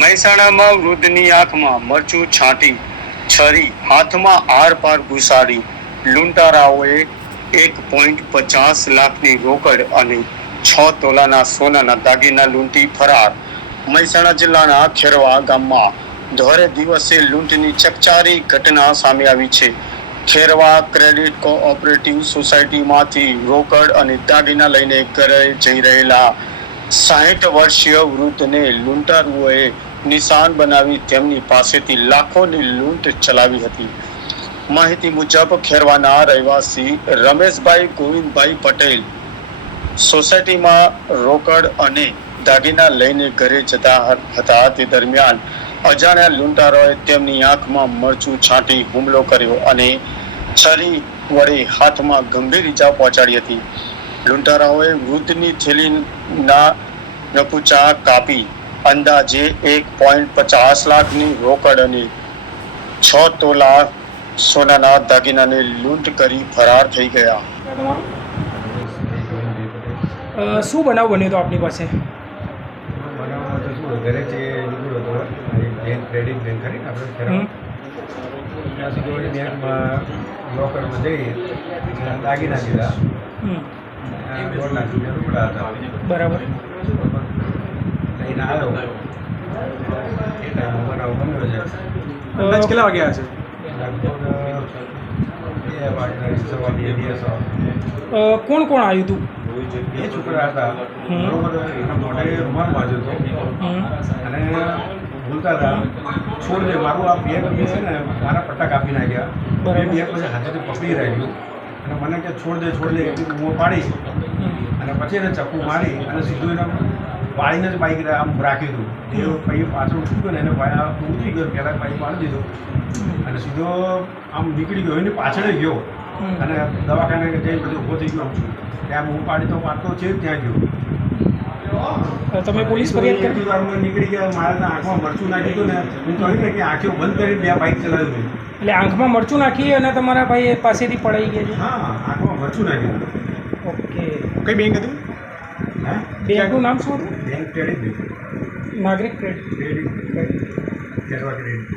મહેસાણામાં વૃદ્ધની આંખમાં મરચું છાંટી છરી હાથમાં આર પાર ઘુસાડી લૂંટારાઓએ 1.50 લાખની રોકડ અને 6 તોલાના સોનાના દાગીના લૂંટી ફરાર. મહેસાણા જિલ્લાના ખેરવા ગામમાં ધોરે દિવસે લૂંટની ચકચારી ઘટના સામે આવી છે. ખેરવા ક્રેડિટ કોઓપરેટિવ સોસાયટીમાંથી રોકડ અને દાગીના લઈને ઘરે જઈ રહેલા 60 વર્ષીય વૃદ્ધને લૂંટારુઓએ નિશાન બનાવી તેમની પાસેથી લાખોની લૂંટ ચલાવી હતી. માહિતી મુજબ ખેરવાના રહેવાસી રમેશભાઈ ગોવિંદભાઈ પટેલ સોસાયટીમાં રોકડ અને દાગીના લઈને ઘરે જતા હતા. તે દરમિયાન અજાણ્યા લૂંટારોએ તેમની આંખમાં મરચું છાંટી હુમલો કર્યો અને છરી વડે હાથમાં ગંભીર ઈજા પહોંચાડી હતી. લૂંટારાઓએ વૃદ્ધની થેલીના નપુચા કાપી અંદાજે 1.50 લાખની રોકડ અને 6 તોલા સોનાના દાગીનાને લૂંટ કરી ફરાર થઈ ગયા. શું બનાવ બન્યો હતો આપની પાસે? બનાવમાં તો શું ઘરે જે નીકળ્યો હતો બેંક ક્રેડિટ બેંક કરીને આપણે ત્યાં સુધી બેંકમાં લોકરમાં જઈ દાગીના લીધા 1.5 લાખ રૂપિયા રોકડા હતા. બરાબર. લઈને આવ્યો એ ટાઈમમાં બનાવ બન્યો છે. અંદાજ કેટલા વાગ્યા છે? લગભગ 2 વાગ્યા સવા 2 કોણ કોણ આવ્યું હતું? 2 છોકરા હતા. બરોબર. એના મોઢે રૂમાલ બાંધ્યો હતો અને બોલતા હતા છોડ દે મારું આ બેગ છે ને મારા પટ્ટા કાપી નાખ્યા. બેગ પછી હાથેથી પકડી રાખ્યું અને મને કે છોડ દે એટલી બૂમો પાડી અને પછી એને ચપ્પુ મારી અને સીધું એને પાડીને જ બાઈક આમ રાખ્યું હતું. જે પછી પાછળ ઉઠી ગયો ને એને ઉતરી ગયો પહેલાં બાઈક પાડી દીધું અને સીધો આમ નીકળી ગયો એની પાછળ ગયો અને દવાખાને જઈને પછી ઊભો થઈ ગયો આમ છું ત્યાં બૂમ પાડી તો પાડતો છે ત્યાં ગયો. તમે પોલીસ ફરિયાદ કરી? વારમાં નીકળી ગયા. મારે આંખમાં મરચું નાખી હતું ને હું કહ્યું ને કે આંખો બંધ કરીને 2 બાઇક ચલાવ્યું. એટલે આંખમાં મરચું નાખી અને તમારા ભાઈ પાસેથી પડાઈ ગયા છે? હા, આંખમાં મરચું નાખ્યું. ઓકે. કઈ બેંક હતી? હા, બેંકનું નામ શું હતું? Bank credit bank. નાગરિક ક્રેડિટ. ખેરવા ક્રેડિટ.